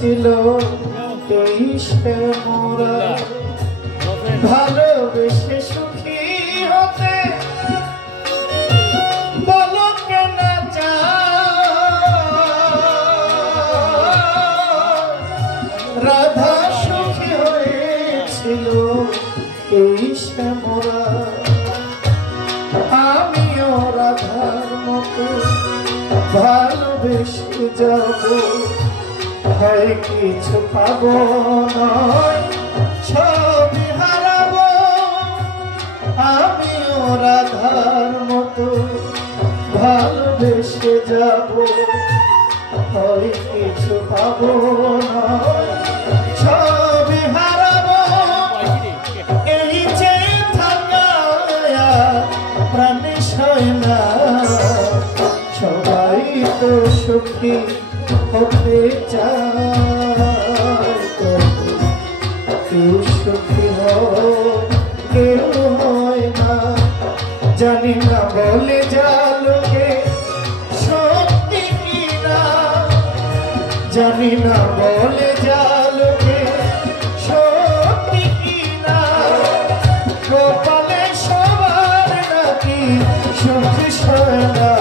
ছিল এই সে মোরা ভালোবেসে সুখী হতে বলো কেন রাধা সুখী হয়েছিল এই সে মোরা আমিও রাধার মতো ভালোবেসে যাব হয় কিছু পাবো নয় ছবি হারাবো আমিও রাধার মতো ভালোবেসে যাব হয় কিছু পাবো নয় ছবি হারাবো এই যে থাকা প্রাণে সয় না সবাই তো সুখী হতে চায় কেউ সুখী হয় কেউ হয় না জানি না বলে যা লোকে সত্যি কি না জানি না বলে যা লোকে সত্যি কি না কপালে সবার নাকি সুখী হয় না